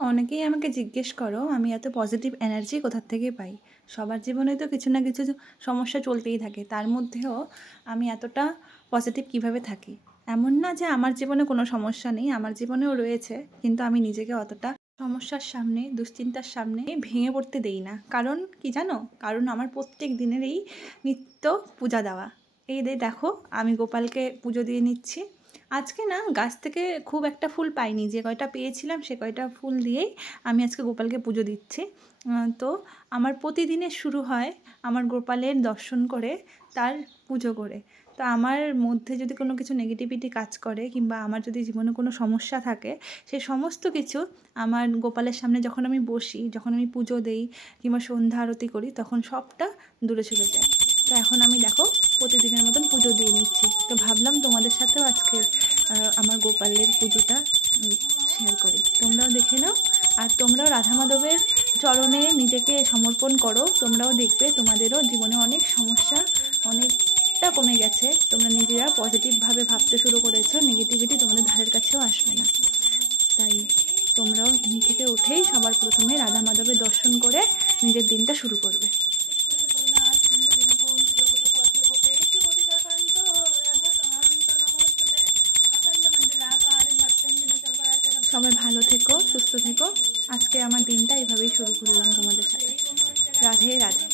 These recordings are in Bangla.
অনেকেই আমাকে জিজ্ঞেস করো আমি এত পজিটিভ এনার্জি কোথা থেকে পাই। সবার জীবনে তো কিছু না কিছু সমস্যা চলতেই থাকে, তার মধ্যেও আমি এতটা পজিটিভ কিভাবে থাকি। এমন না যে আমার জীবনে কোনো সমস্যা নেই, আমার জীবনেও রয়েছে, কিন্তু আমি নিজেকে অতটা সমস্যার সামনে, দুশ্চিন্তার সামনে ভেঙে পড়তে দেই না। কারণ কি জানো, কারণ আমার প্রত্যেক দিনেরই নিত্য পূজা দেওয়া। এই দেখো, আমি গোপালকে পুজো দিয়ে নিচ্ছি। আজকে না গাছ থেকে খুব একটা ফুল পাইনি, যে কয়টা পেয়েছিলাম সে কয়টা ফুল দিয়েই আমি আজকে গোপালকে পুজো দিচ্ছি। তো আমার প্রতিদিনের শুরু হয় আমার গোপালের দর্শন করে, তার পুজো করে। তো আমার মধ্যে যদি কোনো কিছু নেগেটিভিটি কাজ করে কিংবা আমার যদি জীবনে কোনো সমস্যা থাকে, সেই সমস্ত কিছু আমার গোপালের সামনে যখন আমি বসি, যখন আমি পুজো দেই কিংবা সন্ধ্যা আরতি করি, তখন সবটা দূরে চলে যায়। তো এখন আমি দেখো প্রতিদিনের মতন পুজো দিয়ে নিচ্ছি। তো ভাবলাম তোমাদের সাথেও আজকে আমার গোপালের পুজোটা শেয়ার করি, তোমরাও দেখে নাও। আর তোমরাও রাধা মাধবের চরণে নিজেকে সমর্পণ করো, তোমরাও দেখবে তোমাদেরও জীবনে অনেক সমস্যা অনেকটা কমে গেছে। তোমরা নিজেরা পজিটিভভাবে ভাবতে শুরু করেছো, নেগেটিভিটি তোমাদের ধারের কাছেও আসবে না। তাই তোমরাও ঘুম থেকে উঠেই সবার প্রথমে রাধা মাধবের দর্শন করে নিজের দিনটা শুরু করবে। সবাই ভালো থেকো, সুস্থ থেকো। আজকে আমার দিনটা এভাবেই শুরু করলাম তোমাদের সাথে। রাধে রাধে।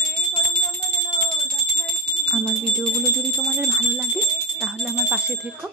আমার ভিডিওগুলো যদি তোমাদের ভালো লাগে তাহলে আমার পাশে থেকো।